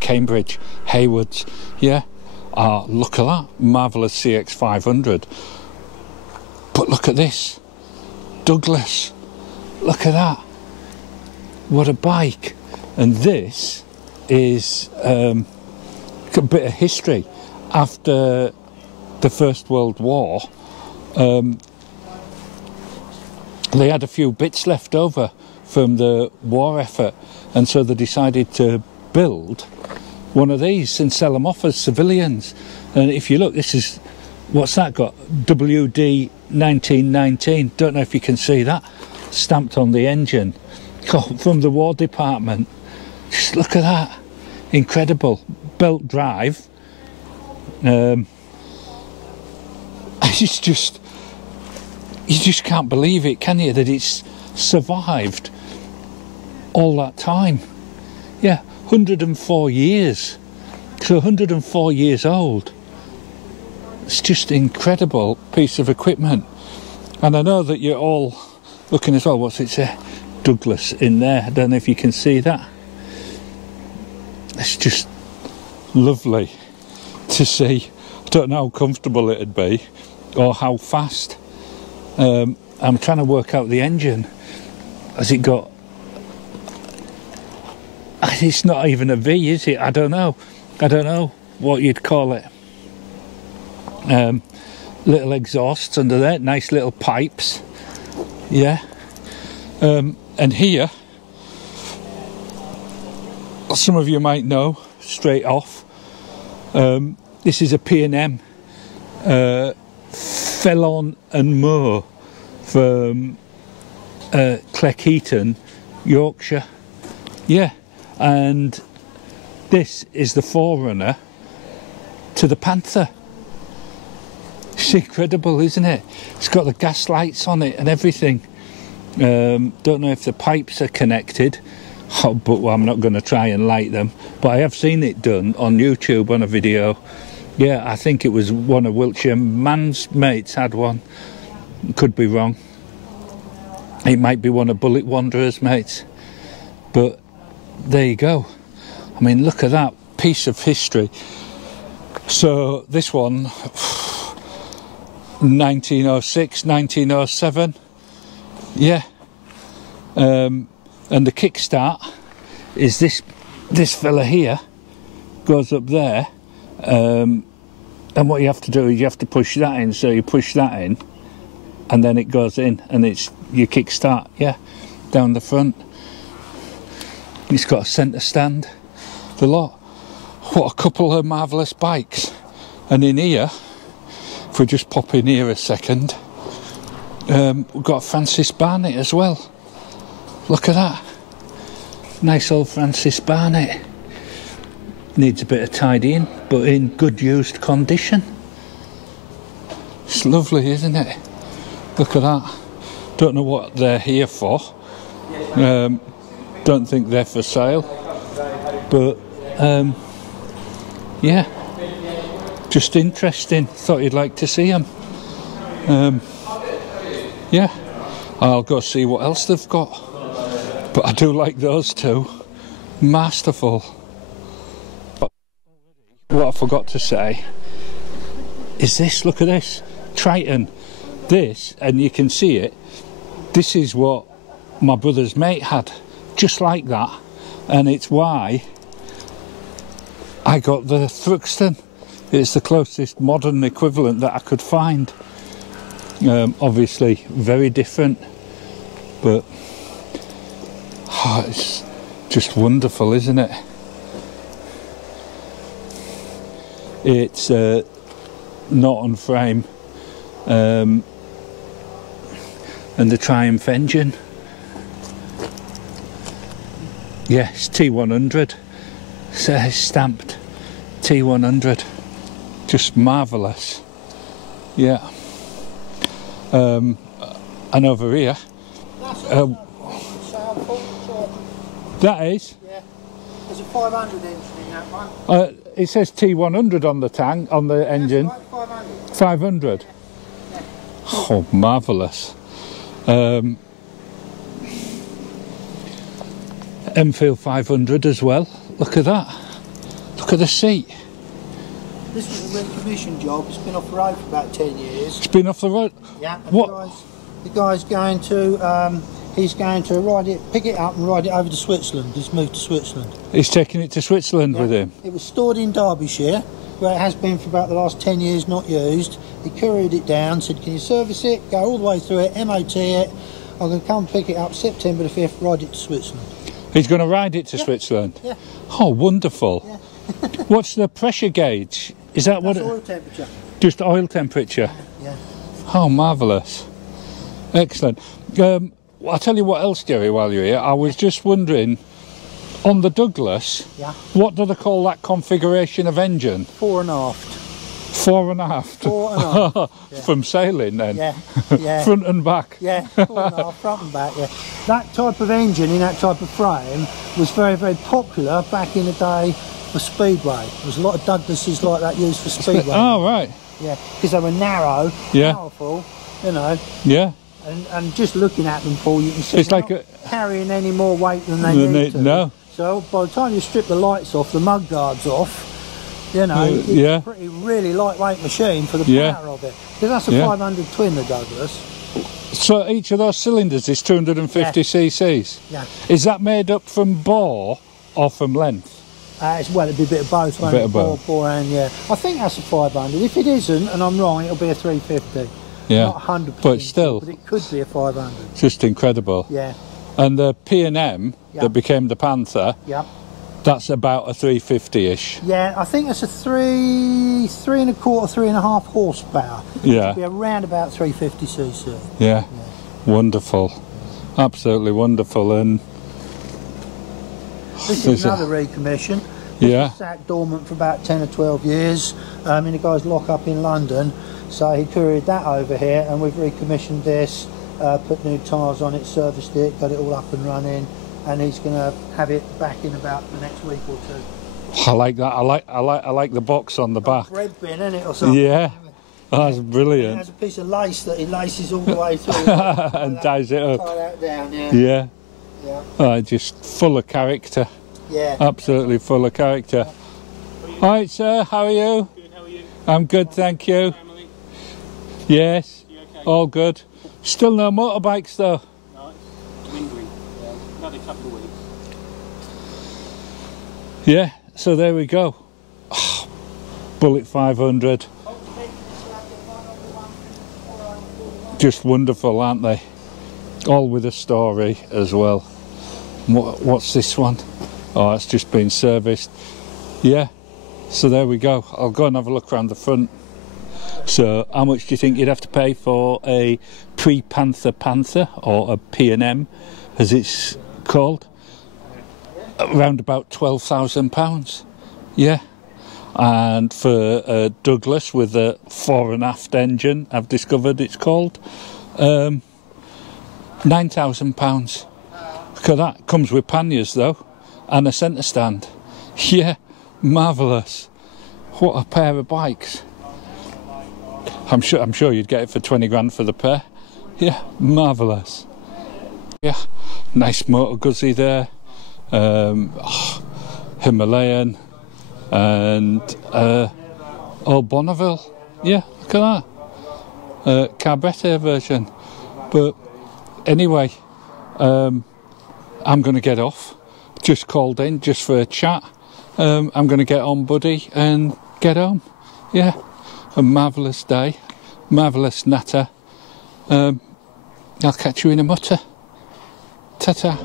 Cambridge, Haywards. Yeah. Look at that marvellous CX500. But look at this, Douglas. Look at that. What a bike. And this is a bit of history. After the First World War, they had a few bits left over from the war effort, and so they decided to build one of these and sell them off as civilians. And if you look, this is, what's that got? WD 1919. Don't know if you can see that stamped on the engine. From the War Department. Just look at that. Incredible. Belt drive. It's just, you just can't believe it, can you, that it's survived all that time. Yeah, 104 years. So 104 years old. It's just an incredible piece of equipment. And I know that you're all looking as well. What's it say? Douglas in there. I don't know if you can see that. It's just lovely to see. I don't know how comfortable it'd be or how fast. I'm trying to work out the engine. Has it got... It's not even a V, is it? I don't know. I don't know what you'd call it. Little exhausts under there, nice little pipes. Yeah. And here, some of you might know straight off, this is a P&M Felon and Moor from Cleckheaton, Yorkshire. Yeah, and this is the forerunner to the Panther. It's incredible, isn't it? It's got the gas lights on it and everything. Don't know if the pipes are connected, but well, I'm not going to try and light them. But I have seen it done on YouTube on a video. Yeah, I think it was one of Wiltshire Man's mates had one. Could be wrong. It might be one of Bullet Wanderer's mates. But there you go. I mean, look at that piece of history. So this one, 1906, 1907. Yeah. And the kickstart is this fella here, goes up there, and what you have to do is you have to push that in. So you push that in, and then it goes in, and it's your kickstart. Yeah, down the front. It's got a centre stand. The lot. What a couple of marvellous bikes. And in here, if we just pop in here a second, we've got Francis Barnett as well. Look at that. Nice old Francis Barnett. Needs a bit of tidying, but in good used condition. It's lovely, isn't it? Look at that. Don't know what they're here for. Don't think they're for sale. But, yeah. Just interesting. Thought you'd like to see them. Yeah. I'll go see what else they've got. But I do like those two. Masterful. But what I forgot to say is this. Look at this. Triton. This, and you can see it, this is what my brother's mate had. Just like that. And it's why I got the Thruxton. It's the closest modern equivalent that I could find. Obviously very different, but it's just wonderful, isn't it? It's not on frame, and the Triumph engine. Yes, T100. So it's stamped T100. Just marvellous. Yeah. And over here, that is. Yeah. There's a 500 engine in that one. It says T100 on the tank, on the engine. Right, 500. 500. Yeah. Oh, marvellous. Enfield 500 as well. Look at that. Look at the seat. This was a recommissioned job. It's been off the road for about 10 years. It's been off the road? Yeah. What? The guy's going to, he's going to ride it, pick it up and ride it over to Switzerland. He's moved to Switzerland. He's taking it to Switzerland with him? It was stored in Derbyshire, where it has been for about the last 10 years, not used. He couriered it down, said, can you service it? Go all the way through it, MOT it. I'm going to come pick it up September the 5th, ride it to Switzerland. He's going to ride it to Switzerland? Yeah. Oh, wonderful. Yeah. What's the pressure gauge? Is that what? That's oil temperature. Just oil temperature? Yeah. Oh, marvellous. Excellent. I'll tell you what else, Jerry, while you're here. I was just wondering, on the Douglas, what do they call that configuration of engine? Fore and aft. Fore and aft? Fore and aft. Yeah. From sailing then? Yeah. Yeah. Front and back? Yeah, fore and aft, front and back, yeah. That type of engine in that type of frame was very, very popular back in the day for Speedway. There was a lot of Douglases like that used for Speedway. Oh, right. Yeah, because they were narrow, powerful, you know. Yeah. And just looking at them, Paul, you can see it's they're like not carrying any more weight than they need to. No. So by the time you strip the lights off, the mud guards off, you know, it's a pretty, really lightweight machine for the power of it. Because that's a 500 twin, the Douglas. So each of those cylinders is 250 cc's? Yeah. Is that made up from bore or from length? Well, it'd be a bit of both, won't it? Bore and, I think that's a 500. If it isn't, and I'm wrong, it'll be a 350. Yeah. Not 100%. But still. But it could be a 500. Just incredible. Yeah. And the P&M that became the Panther, that's about a 350-ish. Yeah, I think it's a 3.25, 3.5 horsepower. Yeah. It'll be around about 350cc. Yeah. Wonderful. Absolutely wonderful. And this is another recommission. This was sat dormant for about 10 or 12 years in a guy's lock-up in London. So he couriered that over here, and we've recommissioned this, put new tyres on it, serviced it, got it all up and running, and he's going to have it back in about the next week or two. I like that. I like the box on the back. Bread bin, isn't it, or something? Yeah. That's brilliant. It has a piece of lace that he laces all the way through. And ties it up. Tie that down, yeah. Just full of character. Yeah. Absolutely full of character. Alright, sir, how are you? Good, how are you? I'm good, thank you. Family? Yes. You okay? All good. Still no motorbikes though? No, it's dwindling. Another couple of weeks. Yeah, so there we go. Bullet 500. Just wonderful, aren't they? All with a story as well. What's this one? Oh, it's just been serviced. Yeah, so there we go. I'll go and have a look around the front. So how much do you think you'd have to pay for a pre-Panther Panther, or a P&M as it's called? Around about £12,000. Yeah. And for a Douglas with a fore and aft engine, I've discovered it's called, £9,000. Look at that. Comes with panniers though, and a centre stand. Yeah, marvellous. What a pair of bikes. I'm sure you'd get it for 20 grand for the pair. Yeah, marvellous. Yeah, nice motor guzzi there. Himalayan and old Bonneville. Yeah, look at that. Cabretta version. But anyway, I'm going to get off. Just called in just for a chat. I'm going to get on, buddy, and get home. Yeah, a marvellous day, marvellous natter. I'll catch you in a mutter. Ta-ta.